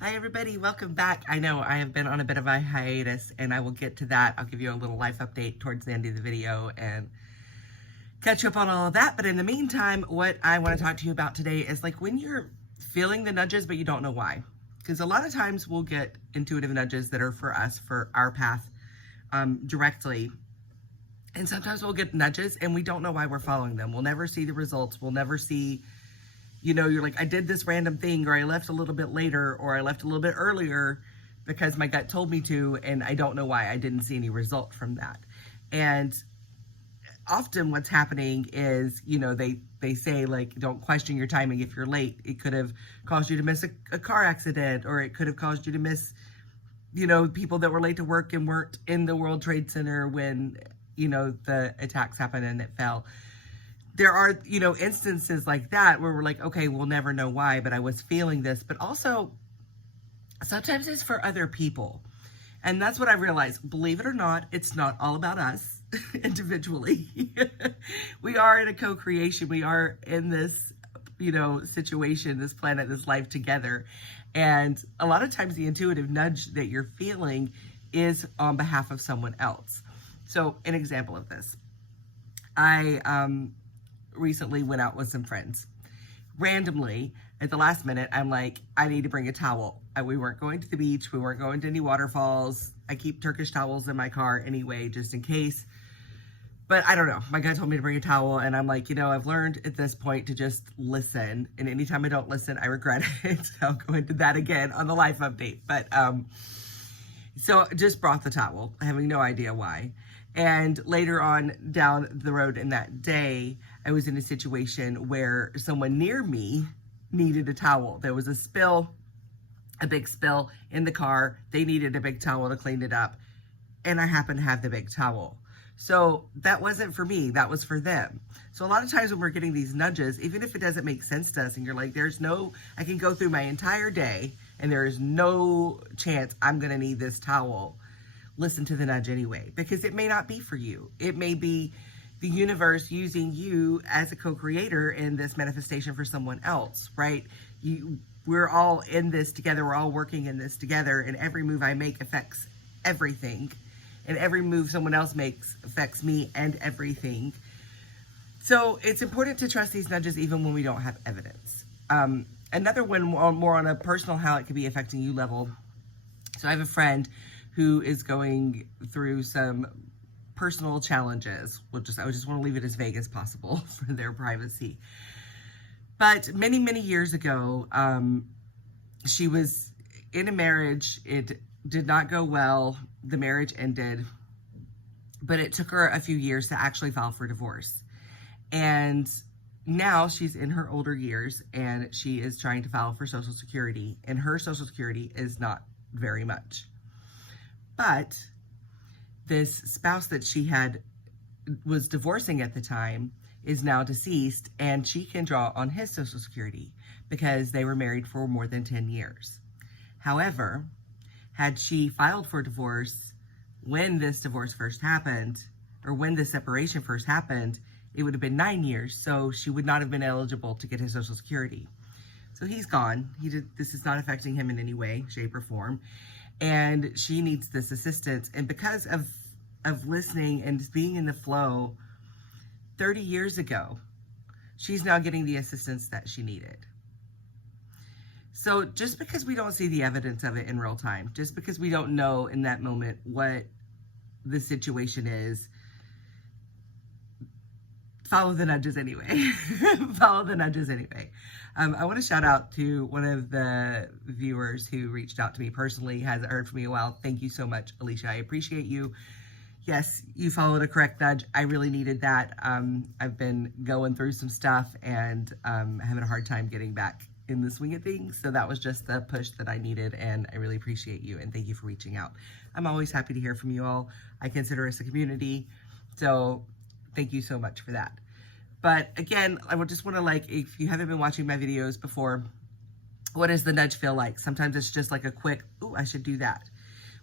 Hi everybody, welcome back. I know I have been on a bit of a hiatus and I will get to that. I'll give you a little life update towards the end of the video and catch up on all of that. But in the meantime, what I want to talk to you about today is like when you're feeling the nudges but you don't know why. Because a lot of times we'll get intuitive nudges that are for us, for our path directly. And sometimes we'll get nudges and we don't know why we're following them. We'll never see the results. We'll never see, you're like, I did this random thing, or I left a little bit later, or I left a little bit earlier because my gut told me to, and I don't know why I didn't see any result from that. And often what's happening is, they say, like, don't question your timing if you're late. It could have caused you to miss a car accident, or it could have caused you to miss, people that were late to work and weren't in the World Trade Center when, the attacks happened and it fell. There are, instances like that where we're like, okay, we'll never know why, but I was feeling this. But also, sometimes it's for other people. And that's what I realized. Believe it or not, it's not all about us individually. We are in a co-creation. We are in this, situation, this planet, this life together. And a lot of times the intuitive nudge that you're feeling is on behalf of someone else. So an example of this, I recently went out with some friends. Randomly, at the last minute, I'm like, I need to bring a towel. We weren't going to the beach. We weren't going to any waterfalls. I keep Turkish towels in my car anyway, just in case. But I don't know. My guy told me to bring a towel, and I'm like, I've learned at this point to just listen. And anytime I don't listen, I regret it. I'll go into that again on the life update. But so just brought the towel, having no idea why. And later on down the road in that day, I was in a situation where someone near me needed a towel. There was a big spill in the car. They needed a big towel to clean it up. And I happened to have the big towel. So that wasn't for me, that was for them. So a lot of times when we're getting these nudges, even if it doesn't make sense to us and you're like, I can go through my entire day and there is no chance I'm gonna need this towel. Listen to the nudge anyway, because it may not be for you. It may be the universe using you as a co-creator in this manifestation for someone else, right? We're all in this together. We're all working in this together, and every move I make affects everything, and every move someone else makes affects me and everything. So it's important to trust these nudges even when we don't have evidence. Another one more on a personal how it could be affecting you level. So I have a friend who is going through some personal challenges. I just want to leave it as vague as possible for their privacy. But many, many years ago, she was in a marriage. It did not go well. The marriage ended, but it took her a few years to actually file for divorce. And now she's in her older years and she is trying to file for Social Security, and her Social Security is not very much. But this spouse that she was divorcing at the time is now deceased, and she can draw on his Social Security because they were married for more than 10 years. However, had she filed for divorce when this divorce first happened, or when the separation first happened, it would have been 9 years, so she would not have been eligible to get his Social Security. So he's gone. This is not affecting him in any way, shape, or form. And she needs this assistance. And because of listening and being in the flow 30 years ago, she's now getting the assistance that she needed. So just because we don't see the evidence of it in real time, just because we don't know in that moment what the situation is, follow the nudges anyway. Follow the nudges anyway. I want to shout out to one of the viewers who reached out to me personally, hasn't heard from me in a while. Thank you so much, Alicia. I appreciate you. Yes, you followed a correct nudge. I really needed that. I've been going through some stuff and having a hard time getting back in the swing of things. So that was just the push that I needed, and I really appreciate you, and thank you for reaching out. I'm always happy to hear from you all. I consider us a community, so thank you so much for that. But again, I would just want to, if you haven't been watching my videos before, what does the nudge feel like? Sometimes it's just like a quick, ooh, I should do that.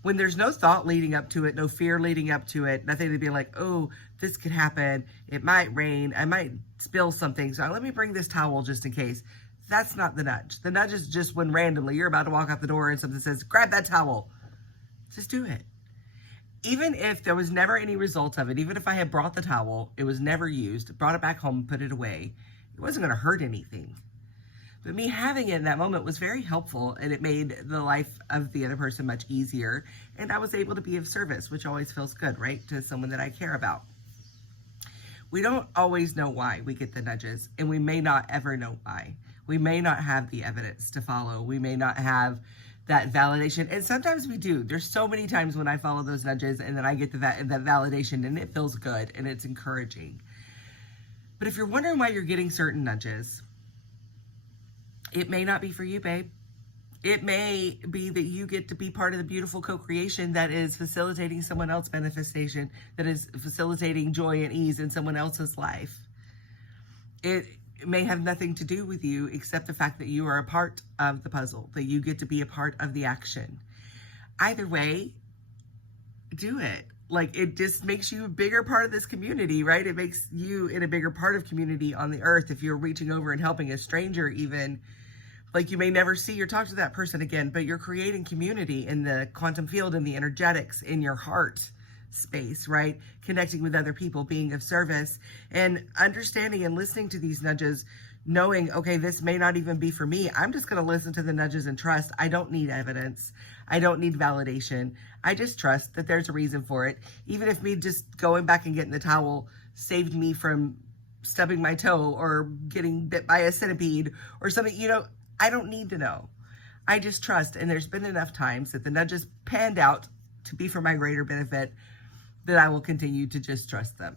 When there's no thought leading up to it, no fear leading up to it, nothing to be like, oh, this could happen. It might rain. I might spill something. So let me bring this towel just in case. That's not the nudge. The nudge is just when randomly you're about to walk out the door and something says, grab that towel. Just do it. Even if there was never any result of it, even if I had brought the towel, it was never used, brought it back home, put it away, it wasn't going to hurt anything. But me having it in that moment was very helpful, and it made the life of the other person much easier, and I was able to be of service, which always feels good, right, to someone that I care about. We don't always know why we get the nudges, and we may not ever know why. We may not have the evidence to follow. We may not have that validation, and sometimes we do. There's so many times when I follow those nudges, and then I get that validation, and it feels good, and it's encouraging. But if you're wondering why you're getting certain nudges, it may not be for you, babe. It may be that you get to be part of the beautiful co-creation that is facilitating someone else's manifestation, that is facilitating joy and ease in someone else's life. It may have nothing to do with you except the fact that you are a part of the puzzle, that you get to be a part of the action. Either way, do it. Like, it just makes you a bigger part of this community, right? It makes you in a bigger part of community on the earth. If you're reaching over and helping a stranger even, like, you may never see or talk to that person again, but you're creating community in the quantum field and the energetics in your heart space, right? Connecting with other people, being of service, and understanding and listening to these nudges, knowing, okay, this may not even be for me. I'm just going to listen to the nudges and trust. I don't need evidence. I don't need validation. I just trust that there's a reason for it. Even if me just going back and getting the towel saved me from stubbing my toe or getting bit by a centipede or something, you know, I don't need to know. I just trust. And there's been enough times that the nudges panned out to be for my greater benefit that I will continue to just trust them.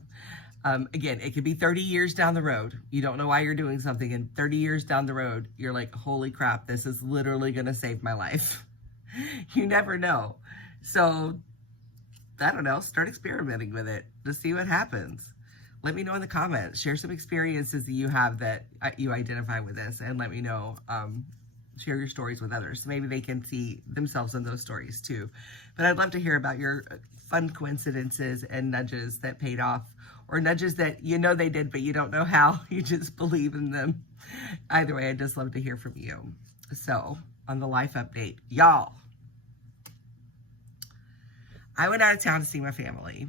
Again, it could be 30 years down the road. You don't know why you're doing something, and 30 years down the road, you're like, holy crap, this is literally going to save my life. You never know. So, I don't know, start experimenting with it to see what happens. Let me know in the comments. Share some experiences that you have that you identify with this, and let me know. Share your stories with others. Maybe they can see themselves in those stories too. But I'd love to hear about your fun coincidences and nudges that paid off, or nudges that you know they did, but you don't know how. You just believe in them. Either way, I'd just love to hear from you. So, on the life update, y'all, I went out of town to see my family.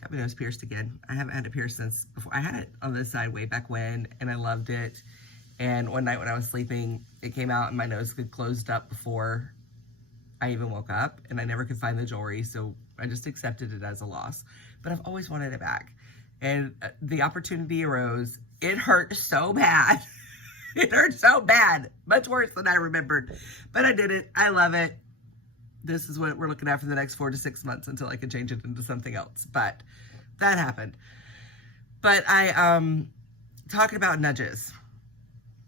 Got my nose pierced again. I haven't had it pierced since before. I had it on this side way back when, and I loved it. And one night when I was sleeping, it came out and my nose had closed up before I even woke up, and I never could find the jewelry, so I just accepted it as a loss. But I've always wanted it back. And the opportunity arose. It hurt so bad. It hurt so bad. Much worse than I remembered. But I did it. I love it. This is what we're looking at for the next 4 to 6 months until I can change it into something else. But that happened. But talking about nudges.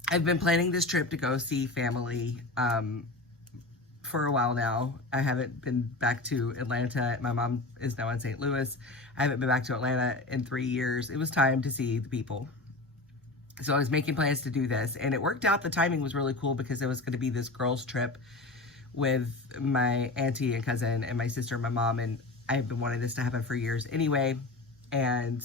I've been planning this trip to go see family for a while now. I haven't been back to Atlanta. My mom is now in St. Louis. I haven't been back to Atlanta in 3 years. It was time to see the people. So I was making plans to do this, and it worked out. The timing was really cool because it was going to be this girls' trip with my auntie and cousin and my sister and my mom, and I have been wanting this to happen for years anyway. And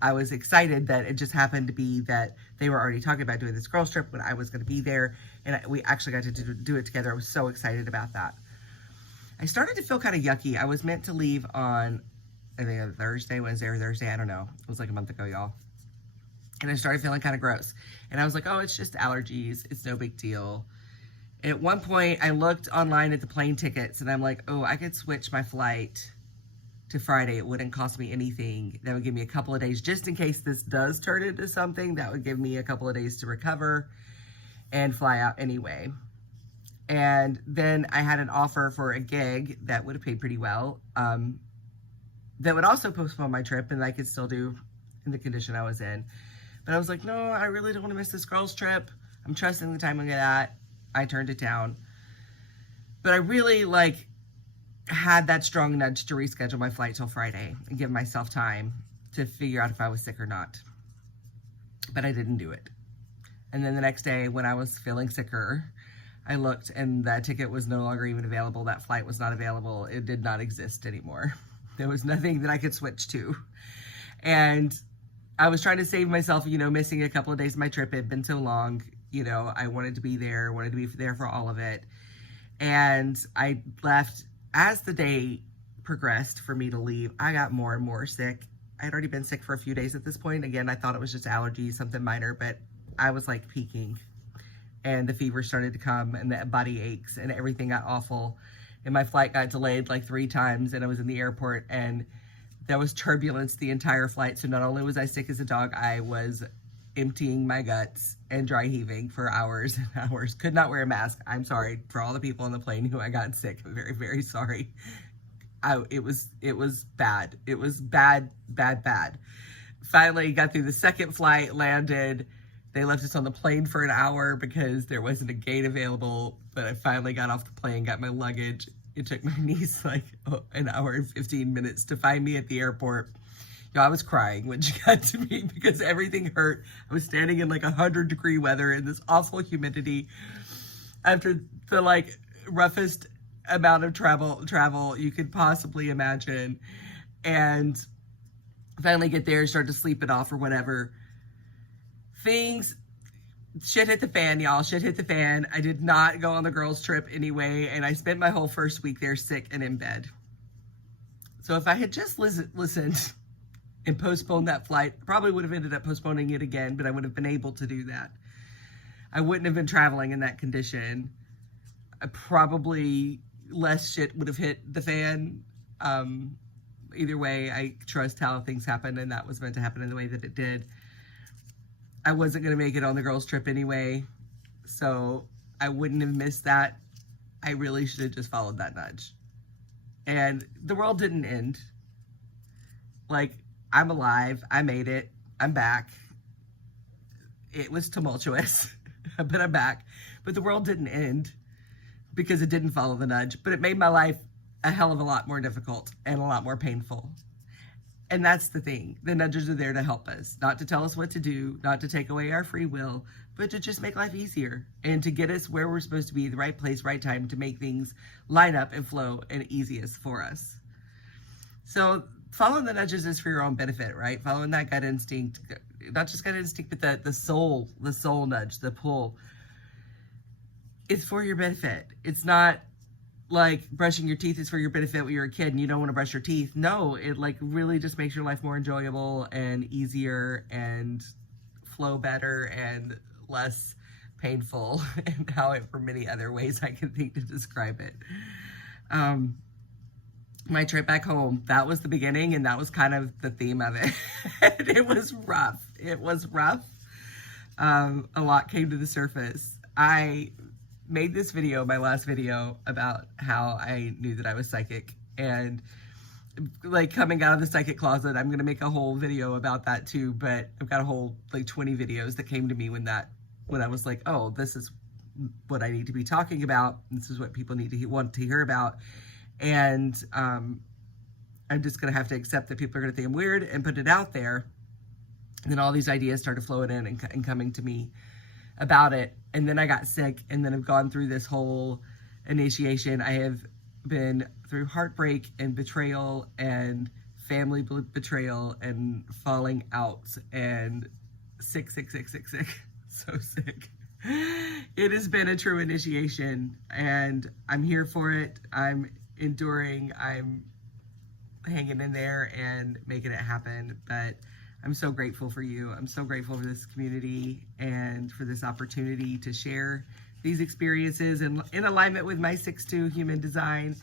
I was excited that it just happened to be that they were already talking about doing this girls trip when I was going to be there, and we actually got to do it together. I was so excited about that. I started to feel kind of yucky. I was meant to leave on, I think, a Thursday, Wednesday or Thursday. I don't know. It was like a month ago, y'all. And I started feeling kind of gross. And I was like, oh, it's just allergies. It's no big deal. And at one point, I looked online at the plane tickets, and I'm like, oh, I could switch my flight to Friday. It wouldn't cost me anything. That would give me a couple of days just in case this does turn into something. That would give me a couple of days to recover and fly out anyway. And then I had an offer for a gig that would have paid pretty well, that would also postpone my trip, and I could still do in the condition I was in. But I was like, no, I really don't want to miss this girls trip. I'm trusting the timing of that. I turned it down. But I really had that strong nudge to reschedule my flight till Friday and give myself time to figure out if I was sick or not. But I didn't do it. And then the next day when I was feeling sicker, I looked and that ticket was no longer even available. That flight was not available. It did not exist anymore. There was nothing that I could switch to. And I was trying to save myself, you know, missing a couple of days of my trip. It had been so long, you know, I wanted to be there, wanted to be there for all of it. And I left as the day progressed for me to leave. I got more and more sick. I had already been sick for a few days at this point. Again, I thought it was just allergies, something minor, but I was like peaking. And the fever started to come and the body aches and everything got awful. And my flight got delayed like 3 times and I was in the airport and there was turbulence the entire flight. So not only was I sick as a dog, I was emptying my guts and dry heaving for hours and hours. Could not wear a mask. I'm sorry for all the people on the plane who I got sick. I'm very, very sorry. It was bad. It was bad. Finally got through the second flight, landed. They left us on the plane for an hour because there wasn't a gate available, but I finally got off the plane, got my luggage. It took my niece like an hour and 15 minutes to find me at the airport. Yo, I was crying when she got to me because everything hurt. I was standing in like 100-degree weather in this awful humidity after the like roughest amount of travel you could possibly imagine. And finally get there, start to sleep it off or whatever. Shit hit the fan, y'all. Shit hit the fan. I did not go on the girls' trip anyway, and I spent my whole first week there sick and in bed. So if I had just listened and postponed that flight, probably would have ended up postponing it again, but I would have been able to do that. I wouldn't have been traveling in that condition. Probably less shit would have hit the fan. Either way, I trust how things happen, and that was meant to happen in the way that it did. I wasn't going to make it on the girls' trip anyway, so I wouldn't have missed that. I really should have just followed that nudge. And the world didn't end. Like, I'm alive. I made it. I'm back. It was tumultuous, but I'm back. But the world didn't end because it didn't follow the nudge, but it made my life a hell of a lot more difficult and a lot more painful. And that's the thing. The nudges are there to help us, not to tell us what to do, not to take away our free will, but to just make life easier and to get us where we're supposed to be, the right place, right time, to make things line up and flow and easiest for us. So following the nudges is for your own benefit, right? Following that gut instinct, not just gut instinct, but the soul nudge, the pull, it's for your benefit. It's not like brushing your teeth is for your benefit when you're a kid and you don't want to brush your teeth. No, it like really just makes your life more enjoyable and easier and flow better and less painful, and however many other ways I can think to describe it. My trip back home, that was the beginning and that was kind of the theme of it. It was rough. It was rough. A lot came to the surface. I made this video, my last video, about how I knew that I was psychic, and like coming out of the psychic closet. I'm gonna make a whole video about that too, but I've got a whole like 20 videos that came to me when I was like, oh, this is what I need to be talking about. This is what people need to want to hear about. And I'm just gonna have to accept that people are gonna think I'm weird and put it out there. And then all these ideas started flowing in and coming to me about it. And then I got sick, and then I've gone through this whole initiation. I have been through heartbreak and betrayal and family betrayal and falling out and sick. So sick. It has been a true initiation, and I'm here for it. I'm enduring. I'm hanging in there and making it happen. But I'm so grateful for you. I'm so grateful for this community and for this opportunity to share these experiences in alignment with my 6'2" human design.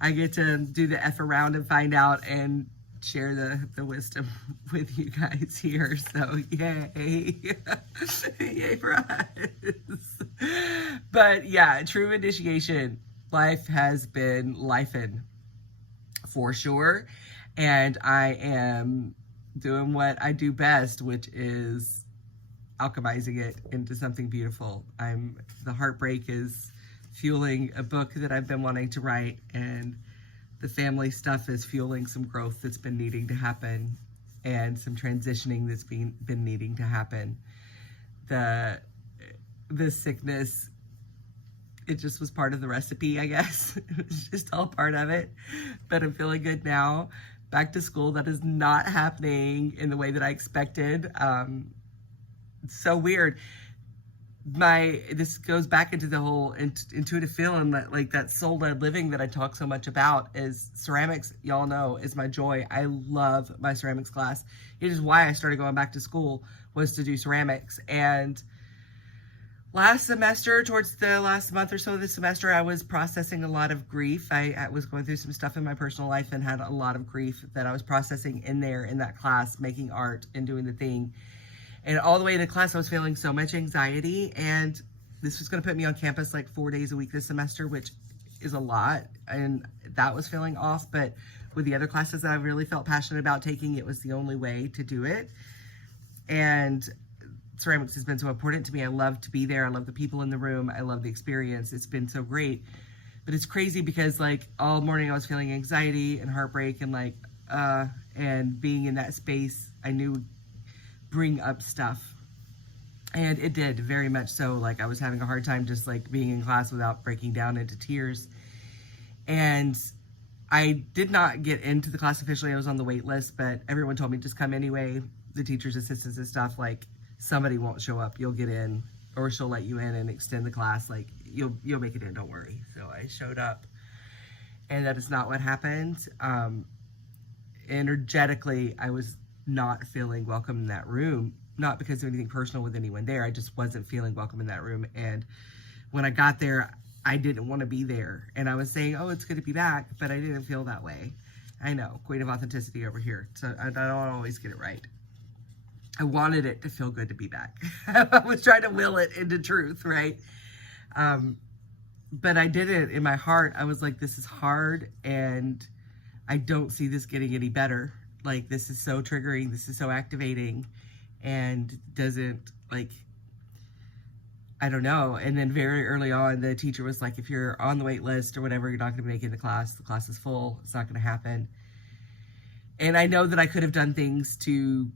I get to do the F around and find out and share the wisdom with you guys here. So yay. Yay for us. But yeah, true initiation. Life has been lifing for sure. And I am doing what I do best, which is alchemizing it into something beautiful. The heartbreak is fueling a book that I've been wanting to write, and the family stuff is fueling some growth that's been needing to happen and some transitioning that's been needing to happen. The sickness, it just was part of the recipe, I guess. It was just all part of it, but I'm feeling good now. back to school. That is not happening in the way that I expected. It's so weird. This goes back into the whole intuitive feeling that, like, that soul-led living that I talk so much about. Is ceramics, y'all know, is my joy. I love my ceramics class. It is why I started going back to school, was to do ceramics. And last semester, towards the last month or so of the semester, I was processing a lot of grief. I was going through some stuff in my personal life and had a lot of grief that I was processing in that class, making art and doing the thing. And all the way to class, I was feeling so much anxiety, and this was going to put me on campus like 4 days a week this semester, which is a lot, and that was feeling off. But with the other classes that I really felt passionate about taking, it was the only way to do it. And ceramics has been so important to me. I love to be there. I love the people in the room. I love the experience. It's been so great. But it's crazy because, like, all morning I was feeling anxiety and heartbreak, and like, and being in that space, I knew would bring up stuff. And it did, very much so. Like, I was having a hard time just like being in class without breaking down into tears. And I did not get into the class officially. I was on the wait list, but everyone told me just come anyway. The teachers, assistants and stuff, like, somebody won't show up, you'll get in, or she'll let you in and extend the class. Like, you'll make it in, don't worry. So I showed up, and that is not what happened. Energetically, I was not feeling welcome in that room, not because of anything personal with anyone there. I just wasn't feeling welcome in that room. And when I got there, I didn't want to be there. And I was saying, oh, it's good to be back, but I didn't feel that way. I know, queen of authenticity over here. So I don't always get it right. I wanted it to feel good to be back. I was trying to will it into truth, right? But I didn't. In my heart, I was like, this is hard, and I don't see this getting any better. Like, this is so triggering, this is so activating, and doesn't, like, I don't know. And then very early on, the teacher was like, if you're on the wait list or whatever, you're not going to make it in the class is full, it's not going to happen. And I know that I could have done things to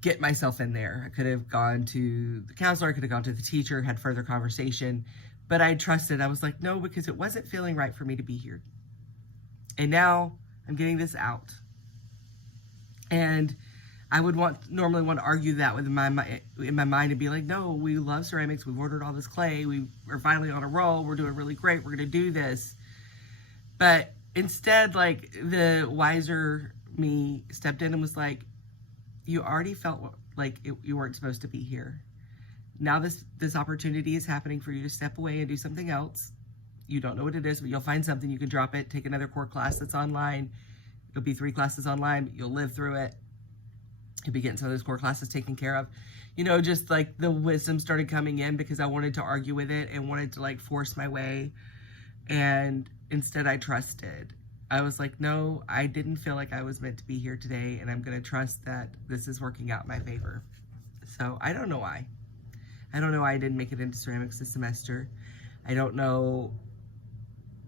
get myself in there. I could have gone to the counselor, I could have gone to the teacher, had further conversation, but I trusted. I was like, no, because it wasn't feeling right for me to be here. And now I'm getting this out. And I would normally want to argue that in my mind and be like, no, we love ceramics. We've ordered all this clay. We're finally on a roll. We're doing really great. We're going to do this. But instead, like, the wiser me stepped in and was like, you already felt like you weren't supposed to be here. Now this opportunity is happening for you to step away and do something else. You don't know what it is, but you'll find something. You can drop it, take another core class that's online. It'll be 3 classes online. You'll live through it. You'll be getting some of those core classes taken care of. You know, just like the wisdom started coming in because I wanted to argue with it and wanted to, like, force my way. And instead I trusted. I was like, no, I didn't feel like I was meant to be here today, and I'm going to trust that this is working out in my favor. So I don't know why. I don't know why I didn't make it into ceramics this semester. I don't know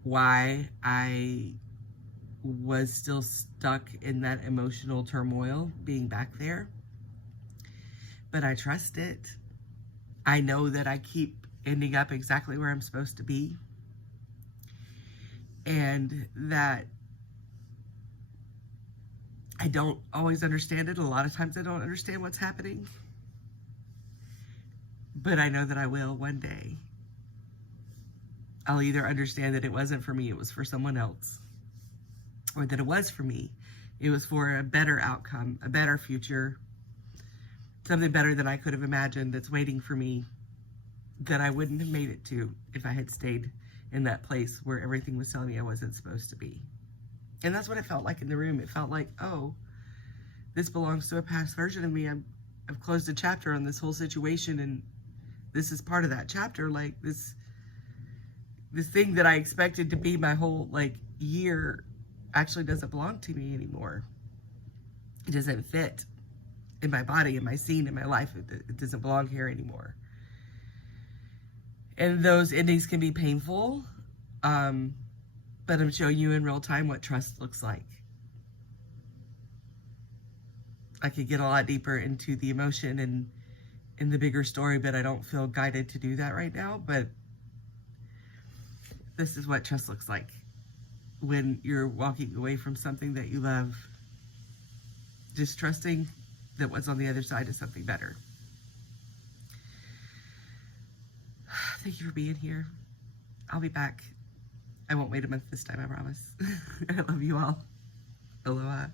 why I was still stuck in that emotional turmoil being back there. But I trust it. I know that I keep ending up exactly where I'm supposed to be. And that I don't always understand it. A lot of times I don't understand what's happening. But I know that I will one day. I'll either understand that it wasn't for me, it was for someone else. Or that it was for me, it was for a better outcome, a better future. Something better than I could have imagined that's waiting for me, that I wouldn't have made it to if I had stayed in that place where everything was telling me I wasn't supposed to be. And that's what it felt like in the room. It felt like, oh, this belongs to a past version of me. I've closed a chapter on this whole situation, and this is part of that chapter. Like, this thing that I expected to be my whole, like, year actually doesn't belong to me anymore. It doesn't fit in my body, in my scene, in my life. It doesn't belong here anymore. And those endings can be painful, but I'm showing you in real time what trust looks like. I could get a lot deeper into the emotion and in the bigger story, but I don't feel guided to do that right now. But this is what trust looks like when you're walking away from something that you love just trusting that what's on the other side is something better. Thank you for being here. I'll be back. I won't wait a month this time, I promise. I love you all. Aloha.